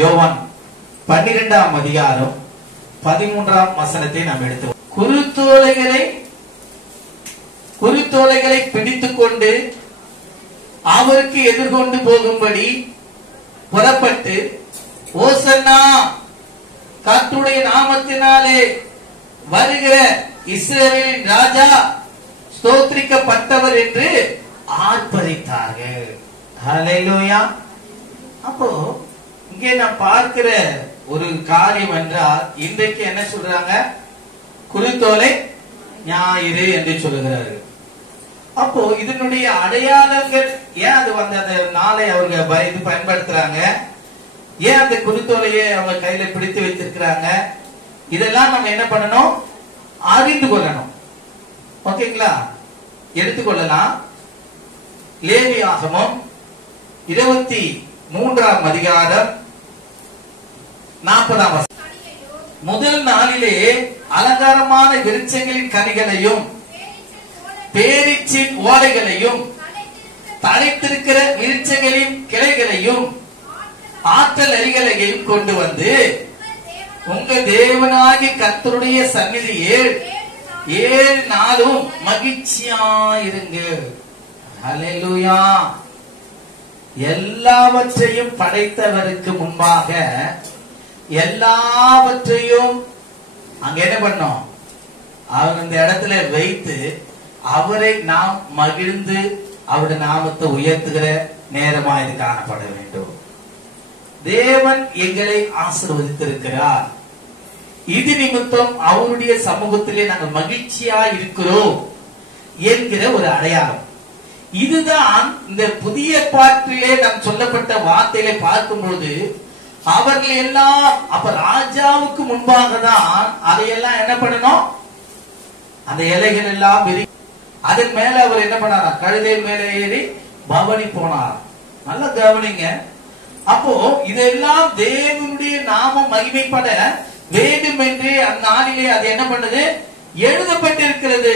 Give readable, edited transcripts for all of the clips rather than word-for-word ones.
யோவான் 12ஆம் அதிகாரம் 13ஆம் வசனத்தை நாம் எடுத்து குருத்தோலைகளை பிடித்துக் கொண்டு அவருக்கு எதிர்கொண்டு போகும்படி புறப்பட்டு, ஓசன்னா கர்த்தருடைய நாமத்தினாலே வருகிற இஸ்ரவேலின் ராஜா ஸ்தோத்திரிக்கப்பட்டவர் என்று ஆர்ப்பரித்தார்கள். ஹல்லேலூயா. அப்போ இங்கே நான் பார்க்கிற ஒரு காரியம் என்றால், இன்றைக்கு என்ன சொல்றாங்க? குருத்தோலை ஞாயிறு என்று சொல்லுகிறார்கள். அப்போ இதனுடைய அடையாளங்கள் ஏன் அது வந்து அந்த நாளை அவங்க இது பயன்படுத்துறாங்க? ஏன் அந்த குருத்தோலையை அவங்க கையில பிடித்து வைத்திருக்கிறாங்க? இதெல்லாம் நம்ம என்ன பண்ணணும்? அறிந்து கொள்ளணும். ஓகேங்களா? எடுத்துக்கொள்ளலாம். லேவியாகமம் 23ஆம் அதிகாரம் 40ஆம் வசனம். முதல் நாளிலே அலங்காரமான விருட்சங்களின் கனிகளையும் பேரீச்சின் ஓலைகளையும் தழைத்திருக்கிற விருட்சங்களின் கிளைகளையும் ஆற்றல் அரிகளையும் கொண்டு வந்து உங்க தேவனாகிய கர்த்தருடைய சந்நிதியில் 7 நாளும் மகிழ்ச்சியாயிருங்க. ஹல்லேலூயா. எல்லாவற்றையும் படைத்தவருக்கு முன்பாக எல்லாவற்றையும் அங்க என்ன பண்ணோம்? அவர் இந்த இடத்துல வைத்து அவரை நாம் மகிழ்ந்து அவருடைய நாமத்தை உயர்த்துகிற நேரமா இது காணப்பட வேண்டும். தேவன் எங்களை ஆசீர்வதித்திருக்கிறார். இது நிமித்தம் அவருடைய சமூகத்திலே நாங்கள் மகிழ்ச்சியா இருக்கிறோம் என்கிற ஒரு அடையாளம். இதுதான் இந்த புதிய பாட்டிலே நாம் சொல்லப்பட்ட வார்த்தைகளை பார்க்கும்போது, அவர்கள் எல்லாம் அப்ப ராஜாவுக்கு முன்பாக தான் அதையெல்லாம் என்ன பண்ணணும்? அந்த இலைகள் எல்லாம் அதன் மேல அவர் என்ன பண்ணாரா? கழுதை மேல ஏறி பவனி போனார். நல்லா கவனிங்க. அப்போ இதெல்லாம் தேவனுடைய நாமம் மகிமைப்பட வேண்டும் என்று அந்நாளிலே அது என்ன பண்ணுது? எழுதப்பட்டிருக்கிறது.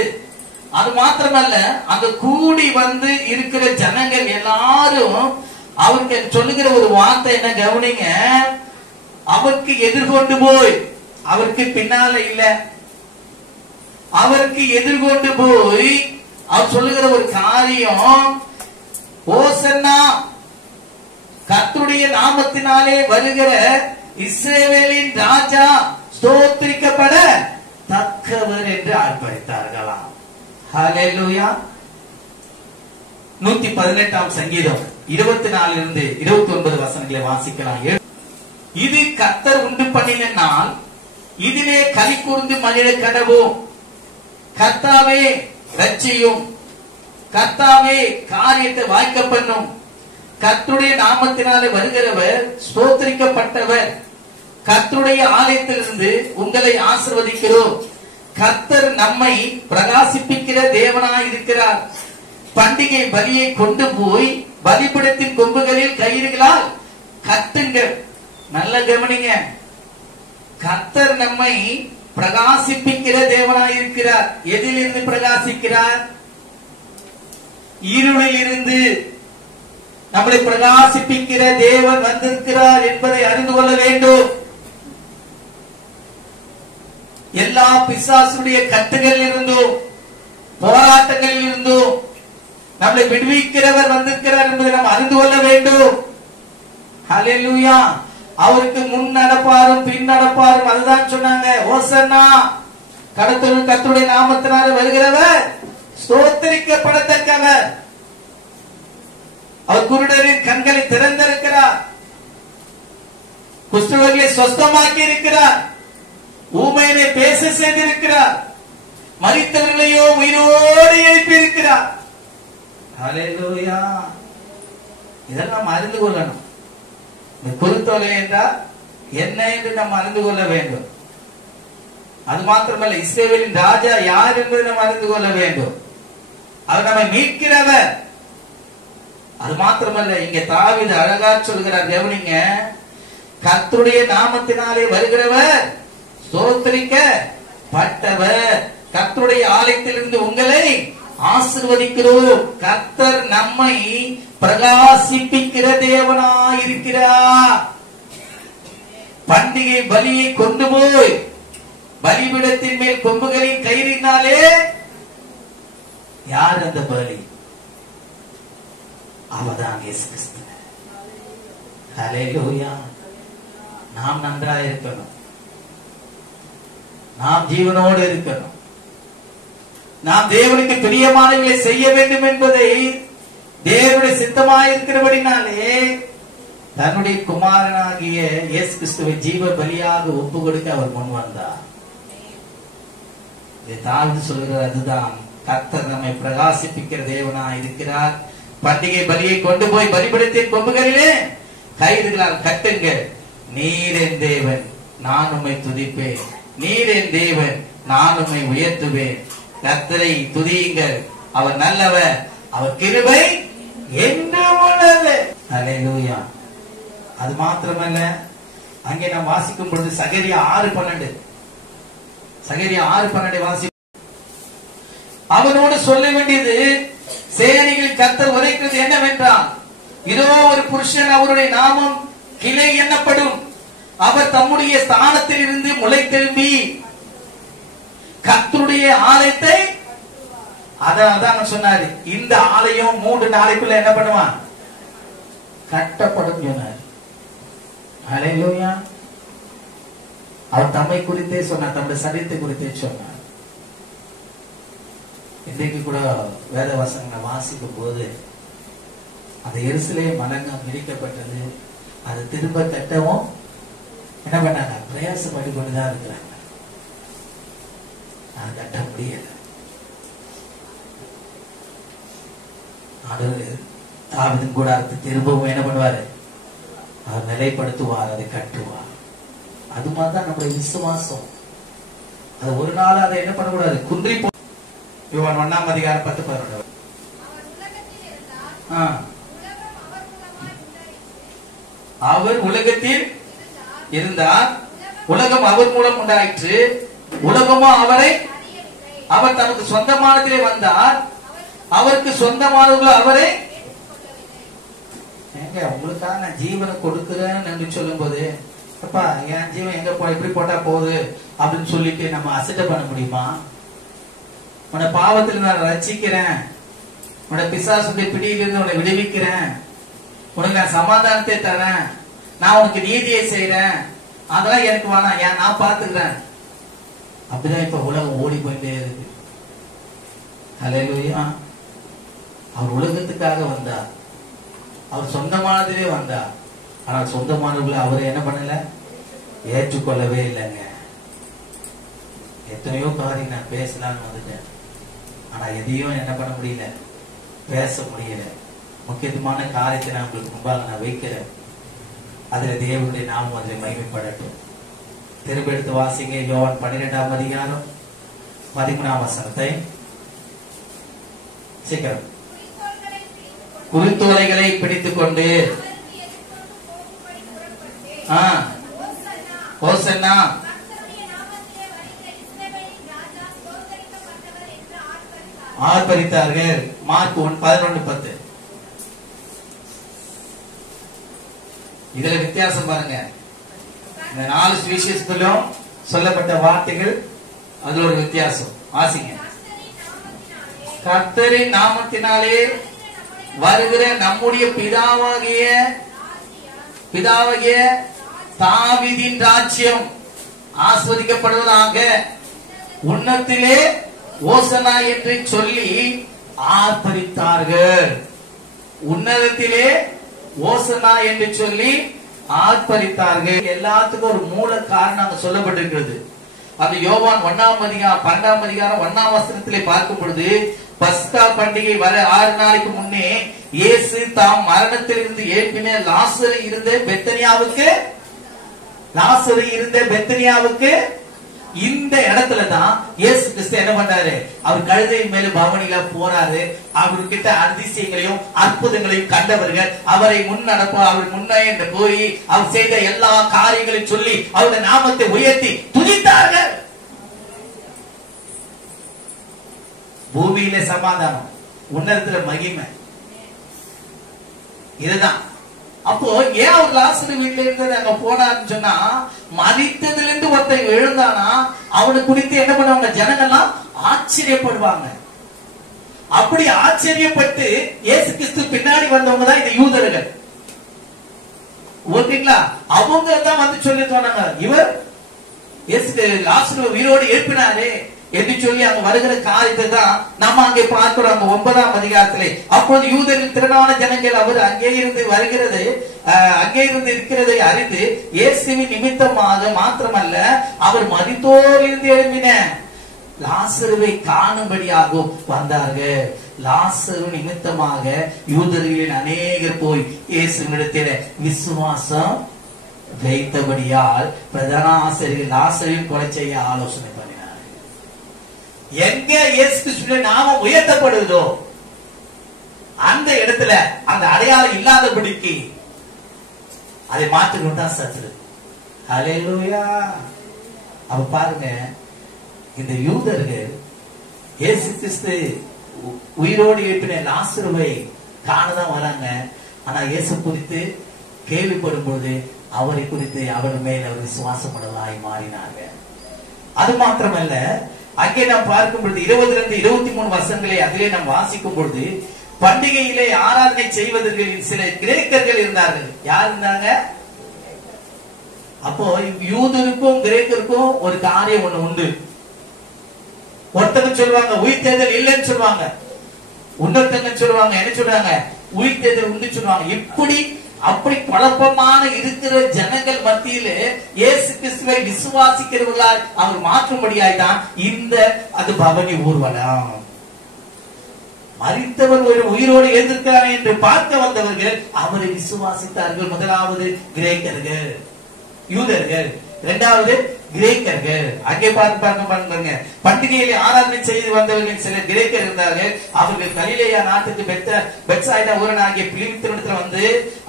அது மாத்திரமல்ல, அங்க கூடி வந்து இருக்கிற ஜனங்கள் எல்லாரும் அவருக்கு சொல்லுகிற ஒரு வார்த்தை என்ன? கவனிங்க. அவருக்கு எதிர்கொண்டு போய், அவருக்கு பின்னால இல்ல, அவருக்கு எதிர்கொண்டு போய் அவர் சொல்லுகிற ஒரு காரியம், ஓசன்னா கர்த்தருடைய நாமத்தினாலே வருகிற இஸ்ரவேலின் ராஜா ஸ்தோத்திரிக்கப்பட தக்கவர் என்று ஆர்ப்பரித்தார்களாம். ஹல்லேலூயா. 118ஆம் சங்கீதம் 24 இருந்து 29 வசனங்களை வாசிக்கலாம். இது கர்த்தர் உண்டு பண்ணின நாள், இதிலே களி கூர்ந்து மகிழ கடவோம். கர்த்தாவே ரட்சியும், கர்த்தாவே காரியத்தை வாய்க்க பண்ணும். கர்த்தருடைய நாமத்தினாலே வருகிறவர் ஸ்தோத்திரிக்கப்பட்டவர். கர்த்தருடைய ஆலயத்திலிருந்து உங்களை ஆசீர்வதிக்கிறோம். கர்த்தர் நம்மை பிரகாசிப்பிக்கிற தேவனாய் இருக்கிறார். பண்டிகை பலியை கொண்டு போய் பலிபீடத்தின் கொம்புகளில் கயிறுகளால் கட்டுங்கள். நல்ல கவனிங்க. கர்த்தர் நம்மை பிரகாசிப்பிக்கிற தேவனாய் இருக்கிறார். எதிலிருந்து பிரகாசிக்கிறார்? இருளில் இருந்து நம்மளை பிரகாசிப்பிக்கிற தேவன் வந்திருக்கிறார் என்பதை அறிந்து கொள்ள வேண்டும். எல்லா பிசாசுடைய கட்டுகளில் இருந்தும் போராட்டங்களில் இருந்தும் நம்மளை விடுவிக்கிறவர் வந்திருக்கிறார் என்பதை நாம் அறிந்து கொள்ள வேண்டும். ஹல்லேலூயா. அவருக்கு முன் நடப்பாரும் பின் நடப்பாரும் அதுதான் சொன்னாங்க. ஓசன்னா கர்த்தருடைய நாமத்தினாலே வருகிறவர் ஸ்தோத்திரிக்கப்படத்தக்கவர். அவர் குருடரின் கண்களை திறந்திருக்கிறார். குஷ்டரோகிகளை சுஸ்தமாக்கி இருக்கிறார். ஊமையனை பேச செய்திருக்கிறார். மரித்தவர்களையோ உயிரோடு எழுப்பி இருக்கிறார். ஹல்லேலூயா. இதெல்லாம் அறிந்து கொள்ளணும். குருத்தோலை என்றால் என்ன என்று நாம் அறிந்து கொள்ள வேண்டும். அது மாத்திரமல்ல, இஸ்ரவேலின் ராஜா யார் என்பதை நாம் அறிந்து கொள்ள வேண்டும். அவர் நம்மை மீட்கிறவர். அது மாத்திரமல்ல, இங்க தாவீது அழகா சொல்கிறார். கவனிங்க. கர்த்தருடைய நாமத்தினாலே வருகிறவர் ஸ்தோத்திரிக்கப்பட்டவர். கர்த்தருடைய ஆலயத்திலிருந்து உங்களை ஆசீர்வதிக்கிறோம். கர்த்தர் நம்மை பிரகாசிப்பிக்கிற தேவனாயிருக்கிறார். பண்டிகை பலியை கொண்டு போய் பலிபீடத்தின் மேல் கொம்புகளின் கயிறினாலே யார் அந்த பலி? அவதான் இயேசு கிறிஸ்து. ஹல்லேலூயா. நாம் நன்றாக இருக்கணும், நாம் ஜீவனோடு இருக்கணும், நாம் தேவனுக்கு பிரியமானவர்களை செய்ய வேண்டும் என்பதை தேவனுடைய சித்தமாக இருக்கிறபடினாலே தன்னுடைய குமாரனாகிய இயேசு கிறிஸ்துவை ஜீவ பலியாக ஒப்பு கொடுக்க அவர் முன் வந்தார். தாவீது சொல்கிறார், அதுதான் கர்த்தர் நம்மை பிரகாசிப்பிக்கிற தேவனாய் இருக்கிறார். பண்டிகை பலியை கொண்டு போய் பலிபீடத்தின் கொம்புகளிலே கயிறுகளால் கட்டுங்க. நீர் என் தேவன், நான் உம்மை துதிப்பேன். நீர் என் தேவன், நான் உம்மை உயர்த்துவேன். கர்த்தரை துதியுங்கள், அவர் நல்லவர், அவர் கிருபை என்றும் உள்ளது. ஹல்லேலூயா. அது மாத்திரமல்ல, அங்கே நாம் வாசிக்கும் பொழுது சகரியா 6:12 வாசி. அவனோடு சொல்ல வேண்டியது, சேனைகளில் கர்த்தர் உரைக்கிறது என்னவென்றால், இதோ ஒரு புருஷன், அவருடைய நாமம் கிளை எண்ணப்படும். அவர் தம்முடைய ஸ்தானத்தில் இருந்து முளைத்தெழும்பி கர்த்தருடைய ஆலயத்தை, அதான் சொன்னாரு, இந்த ஆலயம் 3 நாளைக்குள்ள என்ன பண்ணுவான்? கட்டப்படும் சொன்னார். ஹல்லேலூயா. அவர் தம்மை குறித்தே சொன்னார், தம்முடைய சரீரத்தை குறித்தே சொன்னார். இன்றைக்கு கூட வேத வசனங்களை வாசிக்கும் போது அந்த எருசலேம் மலங்கம் இடிக்கப்பட்டது, அது திரும்ப கட்டவும் என்ன பண்ணாங்க? பிரயாசப்பட்டு கொண்டுதான் இருக்கிறாங்க. அது கட்ட முடியல. தாவீதின் கூடாரத்தை திரும்பவும் என்ன பண்ணுவாரு? அவர் நிலைப்படுத்துவார், அதை கட்டுவார். அது மாதிரிதான் நம்முடைய விசுவாசம். அது ஒரு நாள் அதை என்ன பண்ணக்கூடாது, குன்றி போ. யோவான் 1:10-11. அவர் உலகத்தில் இருந்தார், உலகம் அவர் மூலம் உண்டாயிற்று, உலகமோ அவரை, அவர் தனக்கு சொந்தமானதிலே வந்தார், அவருக்கு சொந்தமானவர்கள் அவரை. எங்க உங்களுக்காக நான் ஜீவனை கொடுக்கிறேன் என்று சொல்லும் போது, அப்பா என் ஜீவன் எங்க போ, எப்படி போட்டா போகுது அப்படின்னு சொல்லிட்டு நம்ம அசட்டை பண்ண முடியுமா? உன்னை பாவத்தில் நான் ரட்சிக்கிறேன், உன்னை பிசாசுடைய பிடியிலிருந்து உன்னை விடுவிக்கிறேன், உனக்கு நான் சமாதானத்தை தரேன், நான் உனக்கு நீதியை செய்யறேன், அதெல்லாம் எனக்கு வேணாம், ஏன் நான் பாத்துக்கிறேன். அப்படிதான் இப்ப உலகம் ஓடி போயிட்டே இருக்கு. ஹல்லேலூயா. அவர் உலகத்துக்காக வந்தார், அவர் சொந்தமானதிலே வந்தார். ஆனால் சொந்தமானவர்களை அவரை என்ன பண்ணல, ஏற்றுக்கொள்ளவே இல்லைங்க. எத்தனையோ காரியம் நான் பேசலான்னு வந்துட்டேன், ஆனா எதையும் என்ன பண்ண முடியல, பேச முடியல. முக்கியமான காரியத்தை நான் உங்களுக்கு முன்பாக நான் வைக்கிறேன். அதுல தேவனுடைய நாமம் அதில் மகிமைப்படட்டும். திரும்ப எடுத்து வாசிங்க. யோவான் 12:13 சீக்கிரம். குருத்தோலைகளை பிடித்துக் கொண்டு ஹோசன்னா ஆர்ப்பரித்தார்கள். மார்க் 11:10. இதுல வித்தியாசம் பாருங்க. இந்த 4 சுவிசேஷத்திலும் சொல்லப்பட்ட வார்த்தைகள், அதுல ஒரு வித்தியாசம். வாசிங்க. கர்த்தரின் நாமத்தினாலே வருகிற நம்முடைய பிதாவாகிய தாவீதின் ராஜ்யம் ஆஸ்வதிக்கப்படுவதாக, உன்னத்திலே ஓசனா என்று சொல்லி ஆர்ப்பரித்தார்கள். உன்னதத்திலே ஓசனா என்று சொல்லி ஆர்ப்பரித்தார்கள். எல்லாத்துக்கும் ஒரு மூல காரணம் சொல்லப்பட்டிருக்கிறது. அது யோவான் 1:12 பார்க்கும் பொழுது, பஸ்கா பண்டிகை வர 6 நாளைக்கு முன்னே இயேசு தாம் மரணத்திலிருந்து எழுப்பின லாசரு இருந்த பெத்தனியாவுக்கு இந்த இடத்துலதான் இயேசு கிறிஸ்து என்ன பண்றாரு? அவர் கழுதையின் மேல பவனில போறாரு. அவர்கிட்ட அதிசயங்களையும் அற்புதங்களையும் கண்டவர்கள் அவரை அவர் முன்னே போய் அவர் செய்த எல்லா காரியங்களையும் சொல்லி அவருடைய நாமத்தை உயர்த்தி துதித்தார்கள். பூமியில சமாதானம், உன்னதத்துல மகிமை. இதுதான் அப்போ ஏன் அவர் லாசரு வீட்டுல இருந்து அங்க போனான்னு சொன்னா, மரித்ததுல இருந்து ஒருத்தன் எழுந்தானா அவனை குறித்து என்ன பண்ணுவாங்க, ஜனங்கள்லாம் ஆச்சரியப்படுவாங்க. அப்படி ஆச்சரியப்பட்டு இயேசு கிறிஸ்து பின்னாடி வந்தவங்க தான் இந்த யூதர்கள். ஓகேங்களா? அவங்க தான் வந்து சொல்லி சொன்னாங்க, இவர் லாசரு உயிரோடு எழுப்பினாரே என்று சொல்லி அங்க வருகிற காரியத்தை தான் நம்ம அங்கே பார்க்கிறோம். 9ஆம் அதிகாரத்திலே அப்போது யூதரில் திரளான ஜனங்கள் அவர் அங்கே இருந்து வருகிறது, அங்கே இருந்து இருக்கிறதை அறிந்து இயேசுவின் நிமித்தமாக மாத்திரமல்ல அவர் மரித்தோரிலிருந்து எழுப்பின லாசருவை காணும்படியாகவும் வந்தார்கள். லாசரு நிமித்தமாக யூதர்களின் அநேகர் போய் இயேசுவினிடத்தில் விசுவாசம் வைத்தபடியால் பிரதான ஆசிரியர் லாசரின் கொலை செய்ய ஆலோசனை பண்ணினார். எங்க இயேசு கிறிஸ்துவின் நாமம் உயர்த்தப்படுதோ அந்த இடத்துல அந்த அடையாளம் இல்லாதபடிக்கு அதை மாற்றிக்கொண்டு தான் சத்துரு. ஹல்லேலூயா. அப்ப பாருங்க, இந்த யூதர்கள் இயேசு கிறிஸ்து உயிரோடு எழுப்பின லாசருவை காணதான் வராங்க. ஆனா இயேசு குறித்து கேள்விப்படும் போது அவரை குறித்து அவர் மேல் அவர் விசுவாசமுள்ளவராய் மாறினார்கள். அது மாத்திரமல்ல, அங்கே நாம் பார்க்கும் பொழுது 20-23 வருஷங்களே அதிலே நாம் வாசிக்கும் பொழுது பண்டிகையிலே ஆராதனை செய்வதற்கு சில கிரேக்கர்கள் இருந்தார்கள். யார் இருந்தாங்க? அப்போ யூதருக்கும் கிரேக்கருக்கும் ஒரு காரியம் ஒண்ணு உண்டு. ஒருத்தங்க சொல்லுவாங்க உயிர்த்தேர்தல் இல்லைன்னு சொல்லுவாங்க, இன்னொருத்தங்க சொல்லுவாங்க என்ன சொல்றாங்க, உயிர்த்தேர்தல் உண்டு சொல்லுவாங்க. இப்படி அப்படி குழப்பமான இருக்கிற ஜனங்கள் மத்தியிலே இயேசு கிறிஸ்துவை விசுவாசிக்கிறவர்களால் அவர் மாற்றும்படியாய் தான் இந்த அது பவனி ஊர்வலம். மரித்தவர் ஒரு உயிரோடு எழுந்திருக்கிறார் என்று பார்க்க வந்தவர்கள் அவரை விசுவாசித்தார்கள். முதலாவது கிரேக்கர்கள், யூதர்கள். இரண்டாவது கிரேக்கர்கள். அங்கே பாருங்க, பண்டிகையிலே ஆராதனை செய்து வந்தவர்கள் சில கிரேக்கர் இருந்தார்கள். அவர்கள் கலிலேயா நாட்டுக்கு பெத்சாய்தா ஊரனாகிய பிலிப்பினிடத்தில் வந்து,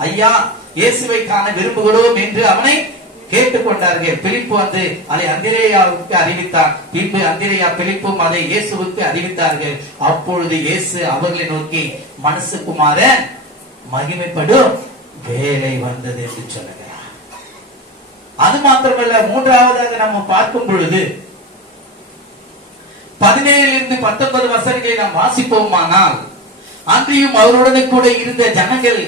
ஐயா இயேசுவை காண விரும்புகிறோம் என்று அவனை கேட்டுக்கொண்டார்கள். பிலிப்பு வந்து அதை அந்திரேயாவுக்கு அறிவித்தார். பின்பு அந்திரேயா பிலிப்பும் அதை இயேசுவுக்கு அறிவித்தார்கள். அப்பொழுது இயேசு அவர்களை நோக்கி, மனுஷகுமாரன் மகிமைப்படும் வேலை வந்தது என்று சொன்னார். அது மாத்திரமல்ல, மூன்றாவதாக நம்ம பார்க்கும் பொழுது 17-19 வசனங்களை நாம் வாசிப்போமானால், அன்றியும் அவருடனே கூட இருந்த ஜனங்கள்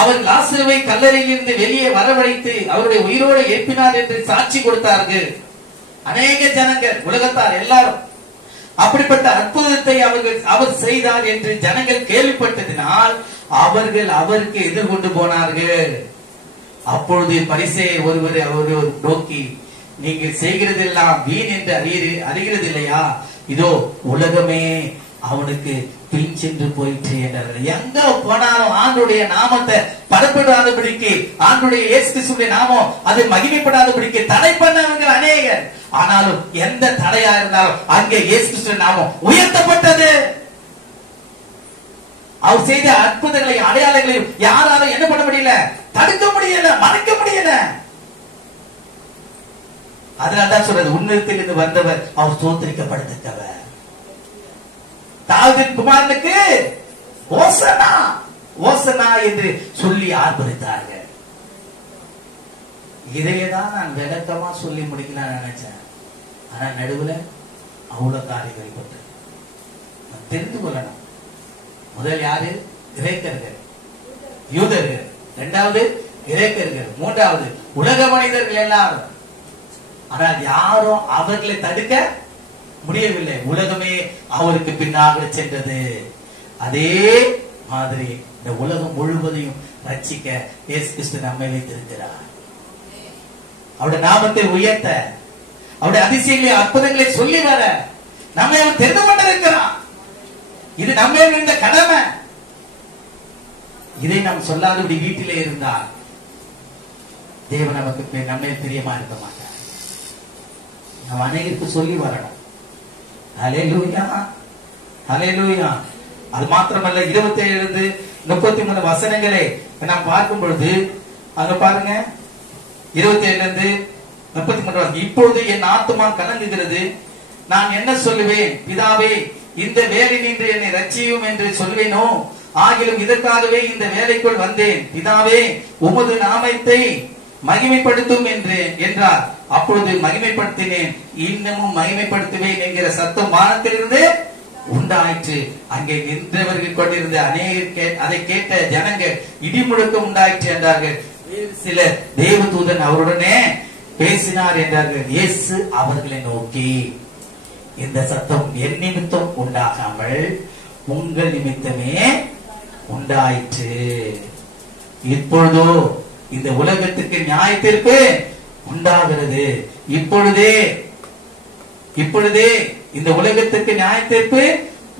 அவர் லாசருவை கல்லறையில் இருந்து வெளியே வரவழைத்து அவருடைய உயிரோடு எழுப்பினார் என்று சாட்சி கொடுத்தார்கள். அநேக ஜனங்கள், உலகத்தார் எல்லாரும் அப்படிப்பட்ட அற்புதத்தை அவர் செய்தார் என்று ஜனங்கள் கேள்விப்பட்டதினால் அவர்கள் அவருக்கு எதிர்கொண்டு போனார்கள். அப்பொழுது பரிசேயர் ஒருவர் அவரை நோக்கி, நீங்கள் செய்கிறதெல்லாம் வீண் என்று அறிகிறது இல்லையா? இதோ உலகமே அவனுக்கு பின் சென்று போயிற்று என்றார்கள். எங்க போனாலும் ஆண்டுடைய நாமத்தை பரப்படாதபடிக்கு, ஆண்டுடைய இயேசு கிறிஸ்துவின் நாமம் அதை மகிமைப்படாதபடிக்கு தடை பண்ணவங்க அநேகர். ஆனாலும் எந்த தடையா இருந்தாலும் அங்கே இயேசு கிறிஸ்துவின் நாமம் உயர்த்தப்பட்டது. அவர் செய்த அற்புதங்களையும் அடையாளங்களையும் யாராலும் என்ன பண்ண முடியல, தடுக்க முடியல, மறைக்க முடியல. அதனால்தான் சொல்றது, உன்னதத்தில் இருந்து வந்தவர் அவர் ஸ்தோத்திரிக்கப்படத்தக்கவர். தாவீதின் குமாரனுக்கு ஓசனா ஓசனா என்று சொல்லி ஆர்ப்பரித்தார்கள். இதையேதான் நான் விளக்கமா சொல்லி முடிக்கலாம் நினைச்சேன். ஆனா நடுவுல அவ்வளவு காரியங்கள் பட்டு தெரிந்து கொள்ளணும். முதல் யாரு? கிரேக்கர்கள், யூதர்கள். இரண்டாவது கிரேக்கர்கள். மூன்றாவது உலக மனிதர்கள் எல்லாரும். ஆனால் யாரும் அவர்களை தடுக்க முடியவில்லை. உலகமே அவருக்கு பின்னாக சென்றது. அதே மாதிரி இந்த உலகம் முழுவதையும் ரட்சிக்க இயேசு கிறிஸ்து நம்மை வைத்திருக்கிறார். அவருடைய நாமத்தை உயர்த்த, அவருடைய அதிசயங்களை அற்புதங்களை சொல்லி வர நம்மை அவர் தெரிந்து கொண்டிருக்கிறார். இது நம்ம இருந்த கடமை. இதை நாம் சொல்லாதபடி வீட்டிலே இருந்தால் தேவன் நமக்கு நம்மை பிரியமா இருக்க மாட்டார். நாம் அனைவருக்கு சொல்லி வரணும். ஹல்லேலூயா, ஹல்லேலூயா. அது மாத்திரமல்ல, 27-33 வசனங்களை நாம் பார்க்கும் பொழுது அங்க பாருங்க, 27-33. இப்பொழுது என் ஆத்துமா கலங்குகிறது, நான் என்ன சொல்லுவேன்? பிதாவே, இந்த வேலை நின்று என்னை ரட்சியும் என்று சொல்வேனோ? ஆகிலும் இதற்காகவே இந்த வேலைக்குள் வந்தேன். பிதாவே, உமது நாமத்தை மகிமைப்படுத்தும் என்றார். அப்பொழுது மகிமைப்படுத்தினேன், இன்னமும் மகிமைப்படுத்துவேன் என்கிற சத்தம் வானத்திலிருந்து உண்டாயிற்று. அங்கே நின்றவர்கள் கொண்டிருந்த அநேகர் அதை கேட்ட ஜனங்கள் இடி முழக்கம் உண்டாயிற்று என்றார்கள். சில தேவதூதன் அவருடனே பேசினார் என்றார்கள். இயேசு அவர்களை நோக்கி, இந்த சத்தம் என் நிமித்தம் உண்டாகாமல் உங்கள் நிமித்தமே உண்டாயிற்று. இப்பொழுதோ இந்த உலகத்துக்கு நியாயத்திற்கு உண்டாகிறது. இப்பொழுதே இந்த உலகத்துக்கு நியாயத்திற்கு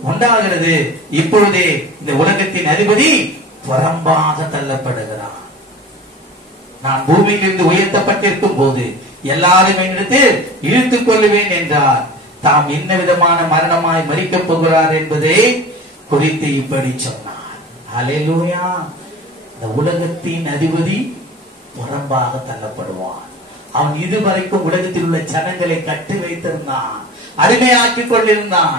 உண்டாகிறது. இப்பொழுதே இந்த உலகத்தின் அதிபதி புறம்பாக தள்ளப்படுகிறான். நான் பூமியிலிருந்து உயர்த்தப்பட்டிருக்கும் போது எல்லாரும் என்னிடத்தில் இழுத்துக் கொள்ளுவேன் என்றார். தாம் என்ன விதமான மரணமாய் மரிக்கப் போகிறார் என்பதை குறித்து இப்படி சொன்னார். அல்லேலூயா. இந்த உலகத்தின் அதிபதி புறம்பாக தள்ளப்படுவான். அவன் இதுவரைக்கும் உலகத்தில் உள்ள ஜனங்களை கட்டி வைத்திருந்தான், அடிமையாக்கிக் கொண்டிருந்தான்.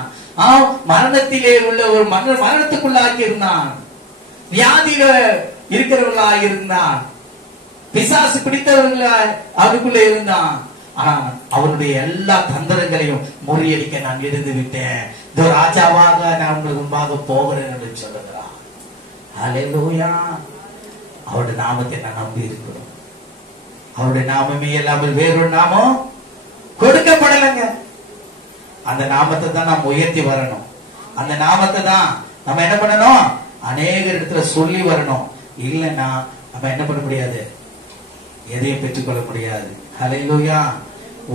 மரணத்திலே உள்ள ஒரு மரணத்துக்குள்ளாக்கி இருந்தான், வியாதியில இருக்கிறவர்களாக இருந்தான், பிசாசு பிடித்தவர்களாக அவருக்குள்ள இருந்தான். ஆனால் அவருடைய எல்லா தந்திரங்களையும் முறியடிக்க நான் எழுந்து விட்டேன், ராஜாவாக நான் உங்களுக்கு முன்பாக போகிறேன் என்று சொல்லுகிறான். அல்லேலூயா. அவருடைய நாமத்தை நான் நம்பி இருக்கிறோம். அவருடைய நாமமே இல்லாமல் வேறொரு நாமம் கொடுக்கப்படலைங்க. அந்த நாமத்தை தான் நாம் உயர்த்தி வரணும். அந்த நாமத்தை தான் நம்ம என்ன பண்ணணும், அநேக இடத்துல சொல்லி வரணும். இல்லைன்னா நம்ம என்ன பண்ண முடியாது, எதையும் பெற்றுக்கொள்ள முடியாது. ஹல்லேலூயா.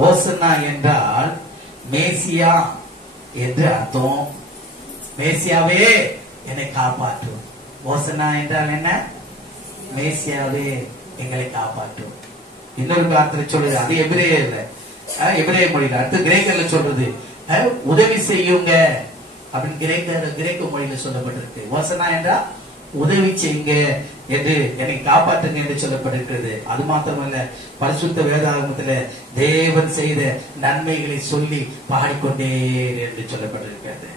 ஓசன்னா என்றால் மேசியா என்று அர்த்தம். மேசியாவே என்னை காப்பாற்றும். ஓசன்னா என்றால் என்ன? மேசியாவே எங்களை காப்பாற்றும். இன்னொரு வார்த்தை சொல்றது, அது எபிரேய இல்ல, எபிரேய மொழியில. அடுத்து கிரேக்கர்ல சொல்றது உதவி செய்யுங்க அப்படின்னு கிரேக்க மொழியில சொல்லப்பட்டிருக்கு. ஓசனா என்றா உதவி செய்யுங்க என்று, என்னை காப்பாற்றுங்க என்று சொல்லப்பட்டிருக்கிறது. அது மாத்திரமல்ல, பரிசுத்த வேதாகமத்துல தேவன் செய்த நன்மைகளை சொல்லி பாடிக்கொண்டே என்று சொல்லப்பட்டிருக்கிறது.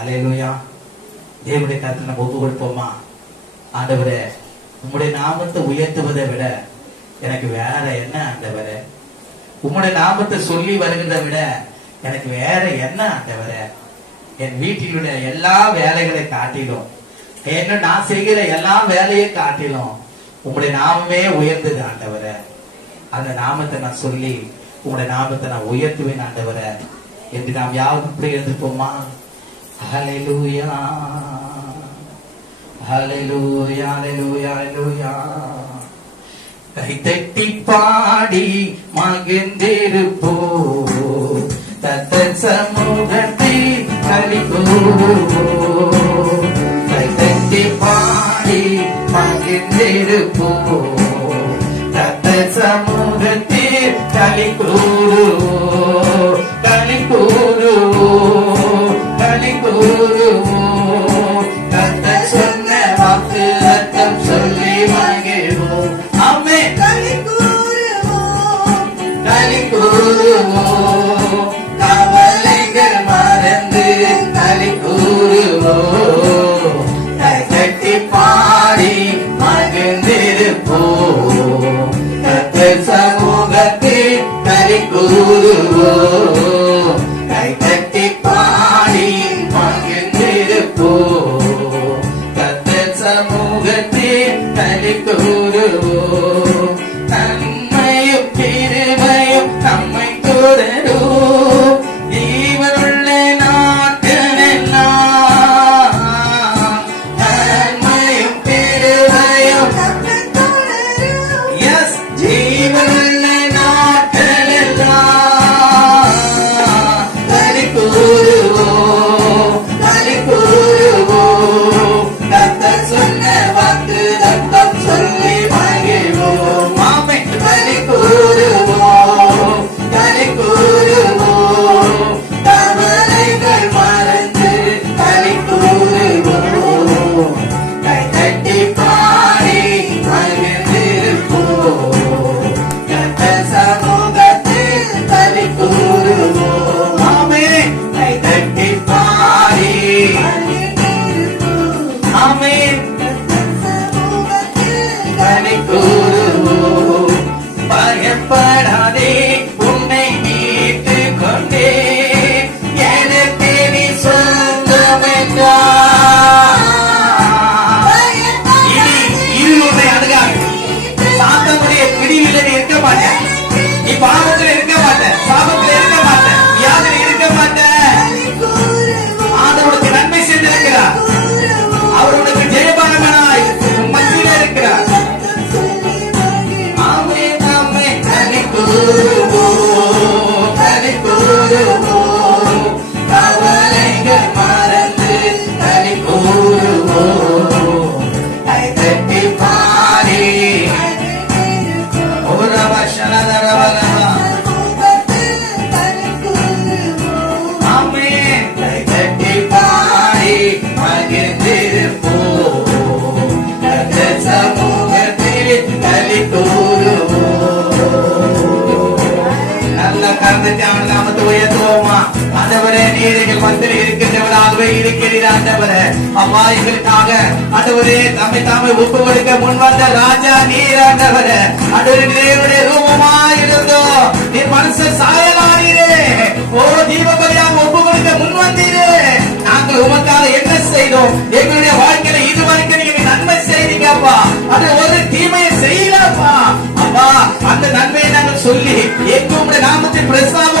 அல்லேலூயா. தேவனுடைய கருத்தை நம்ம ஒப்பு கொடுப்போமா? ஆண்டவரே, உம்முடைய நாமத்தை உயர்த்துவதை விட எனக்கு வேற என்ன ஆண்டவரே? உம்முடைய நாமத்தை சொல்லி வருகிறதை விட எனக்கு வேற என்ன ஆண்டவரே? என் வீட்டில் உள்ள எல்லா வேலைகளை காட்டிலும், என்ன நான் செய்கிற எல்லா வேலையை காட்டிலும் உங்களுடைய நாமமே உயர்ந்தது ஆண்டவரே. அந்த நாமத்தை நான் சொல்லி உங்களுடைய நாமத்தை நான் உயர்த்துவேன் ஆண்டவரே என்று நாம் யாரும் இப்படி எழுந்திருப்போமா? ஹல்லேலூயா, ஹல்லேலூயா, ஹல்லேலூயா, ஹல்லேலூயா. கைதட்டி பாடி மகிழ்ந்திருப்போ, தத்தன் சமூகத்தில் களி கூறுவோ. கைதட்டி பாடி மகிழ்ந்திருப்போ, தத்தன் சமூகத்தில் களி கூறுவோ, களி கூறுவோ, களி கூறுவோ. தத்தன் சொன்ன வாக்கு அர்த்தம் சொல்லி மகிழ்வோம். ஆமே, களி கூறுவோம், களி கூறுவோம். கவலைகள் மறந்து களி கூறுவோம். கைதட்டி பாடி மகிழ்ந்திருப்போம். கர்த்தர் சமூகத்தில் களி கூறுவோம். கைதட்டி பாடி மகிழ்ந்திருப்போம். கர்த்தர் சமூகத்தில் களி கூறுவோம். நன்மையும் கிருபையும் நம்மை தொடரும், ஜீவனுள்ள நாட்களெல்லாம். நன்மையும் கிருபையும் நம்மை தொடரும், எஸ், ஜீவனுள்ள நாட்களெல்லாம். களி கூறுவோம், களி கூறுவோம். கர்த்தர் சொன்ன வாக்கு தத்தம் சொல்லி மகிழ்வோம். ஆமென். களி கூறுவோம், களி கூறுவோம். ஆண்டவரே நீர் எங்கள் மத்தியில் இருக்கின்றவராகவே இருக்கிறீர் ஆண்டவரே. அப்பா எங்களுக்காக ஆண்டவரே தம்மை தாமே ஒப்பு கொடுக்க முன் வந்த ராஜா நீர் ஆண்டவரே. ஆண்டவரே தேவனுடைய ரூபமாய் இருந்தோம், நீர் மனுஷ சாயலானீரே. ஓ தீபபலியாக ஒப்பு கொடுக்க முன் வந்தீரே. நாங்கள் உமக்காக என்ன செய்தோம்? எங்களுடைய வாழ்க்கையில இதுவரைக்கும் நீங்க நன்மை செய்தீங்க அப்பா, அது ஒரு தீமையை செய்யலப்பா அப்பா. அந்த நன்மையை நாங்கள் சொல்லி எங்களுடைய நாமத்தை பிரஸ்தாப